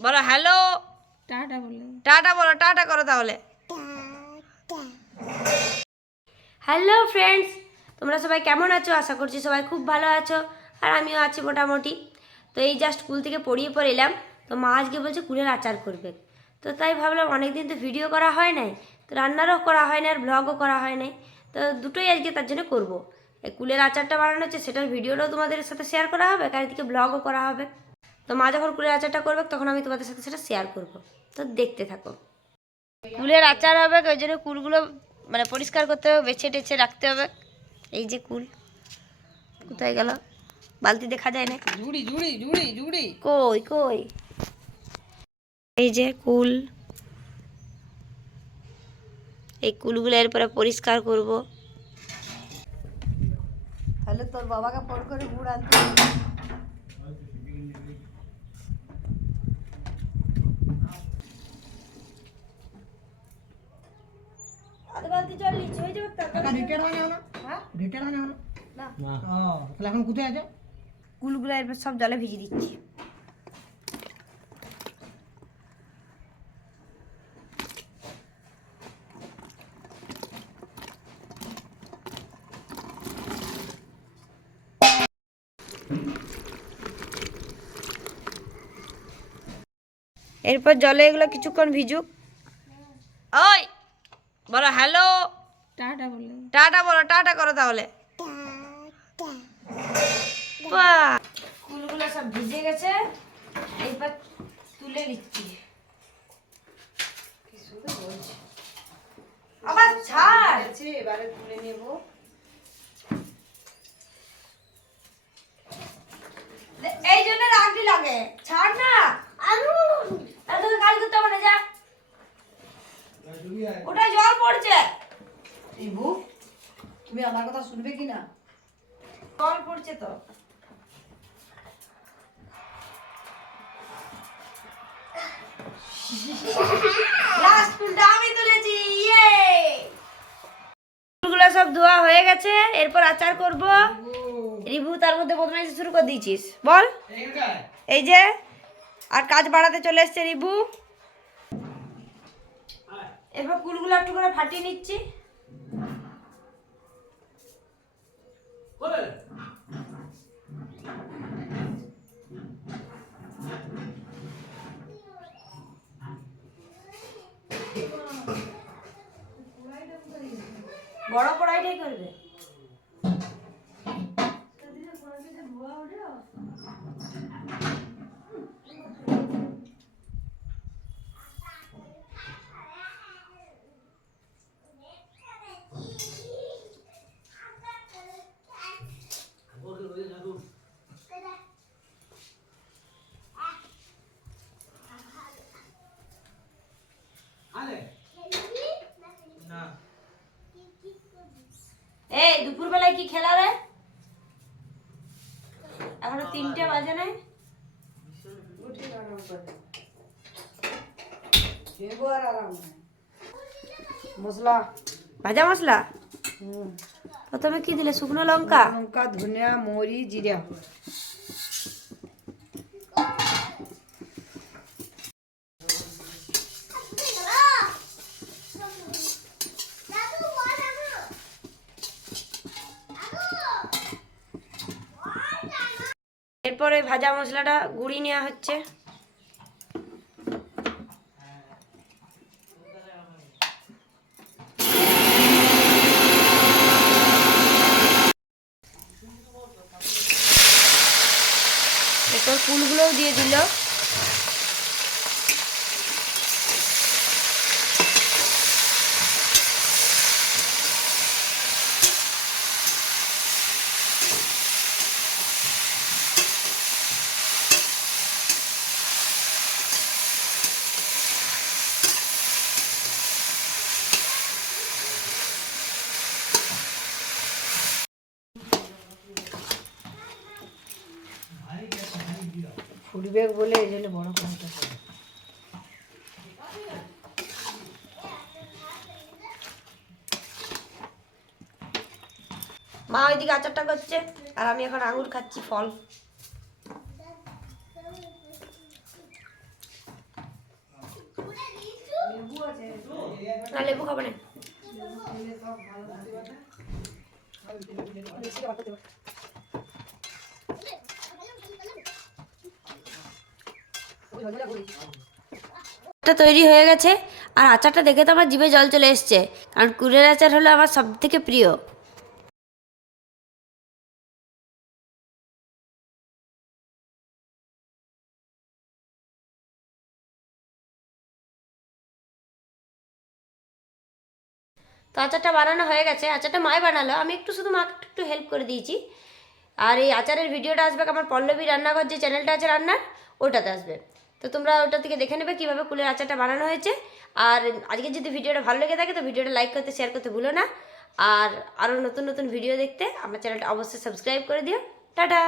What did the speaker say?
বলো hello. Tata বলো। Tata বলো, টাটা করো তাহলে। হ্যালো ফ্রেন্ডস, তোমরা সবাই কেমন আছো? আশা করছি সবাই খুব ভালো আছো, আর আমিও আছি মোটামুটি। তো এই জাস্ট স্কুল থেকে পড়িয়ে পরে এলাম। তো মা আজকে বলছে কুলের আচার করবে। তো তাই ভাবলাম অনেকদিন তো ভিডিও করা হয় নাই, তো রান্নারও করা হয় না আর ব্লগও করা হয় নাই। তো দুটোই আজকে তার জন্য করবো। এই কুলের আচারটা বানানো হচ্ছে, সেটার ভিডিওটাও তোমাদের সাথে শেয়ার করা হবে, আর এদিকে ব্লগও করা হবে। তো মা যখন কুলের আচারটা করবে তখন আমি তোমাদের সাথে সেটা শেয়ার করব। তো দেখতে থাকো। কুলের আচার হবে, ওই জন্য কুলগুলো মানে পরিষ্কার করতে হবে, বেছে টেছে রাখতে হবে। এই যে কুল কোথায় গেল, বালতি দেখা যায় না। জুড়ি জুড়ি জুড়ি জুড়ি কই কই, এই যে কুল। এই কুলগুলো এরপরে পরিষ্কার করব। তাহলে তোর বাবাকে ফোন করে গুড় আনতে। আধা বালতি জল নিচে হয়ে যাবে। টাকা রিটার্ন হয় না? হ্যাঁ রিটার্ন হয় না? না। ও তাহলে এখন কোথায় আছে? কুলগুলো এরপর সব জলে ভিজিয়ে দিচ্ছি। এরপর জলে এগুলো কিছুক্ষণ ভিজুক। ওই বলো হ্যালো। টাটা বলো। টাটা বলো, টাটা করো তাহলে। বাহ, কুলগুলো সব ভিজে গেছে, এবার তুলে নিচ্ছি। কি সুন্দর বলছে, আবার ছাড়। এবারে তুলে নেব। এই জন্য রাগি লাগে, ছাড় না। আলু আর তোকে কাল করতে হবে না, যা। ওটা জল পড়ছে। ইবু তুমি আমার কথা শুনবে কি না? জল পড়ছে তো। লাস্ট ফুলটা আমি তুলেছি, ইয়ে। ফুলগুলো সব ধোয়া হয়ে গেছে, এরপর আচার করব। রিভু তার মধ্যে বদমাইশি শুরু করে দিয়েছিস, বল। এই যে আর কাজ বাড়াতে চলে এসছে রিভু। এরপর কুলগুলো একটু করে ফাটিয়ে নিচ্ছি। বড় কড়াইটাই করবে। এই দুপুরবেলায় কি খেলা রে? এখনো 3টে বাজে নাই। মশলা ভাজা মশলা প্রথমে কি দিলে? শুকনো লঙ্কা, লঙ্কা, ধনিয়া, মরি, জিরা। এরপরে ভাজা মশলাটা গুঁড়ি নেওয়া হচ্ছে। এরপর ফুলগুলোও দিয়ে দিল। ফুটবে বলে এই জন্য বড় কড়াইটা। মা ওইদিকে আচারটা করছে, আর আমি এখন আঙুর খাচ্ছি, ফল। না লেবু খাবো না। এটা তৈরি হয়ে গেছে, আর আচারটা দেখে তো আমার জিভে জল চলে এসছে, কারণ কুলের আচার হলো আমার সব থেকে প্রিয়। তো আচারটা বানানো হয়ে গেছে, আচারটা মাই বানালো, আমি একটু শুধু মাকে একটু হেল্প করে দিয়েছি। আর এই আচারের ভিডিওটা আসবে আমার পল্লবী রান্নাঘর যে চ্যানেলটা আছে রান্নার, ওটাতে আসবে। তো তোমরা ওটা থেকে দেখে নেবে কীভাবে কুলের আচারটা বানানো হয়েছে। আর আজকে যদি ভিডিওটা ভালো লেগে থাকে তো ভিডিওটা লাইক করতে, শেয়ার করতে ভুলো না। আর আরও নতুন নতুন ভিডিও দেখতে আমার চ্যানেলটা অবশ্যই সাবস্ক্রাইব করে দিও। টাটা।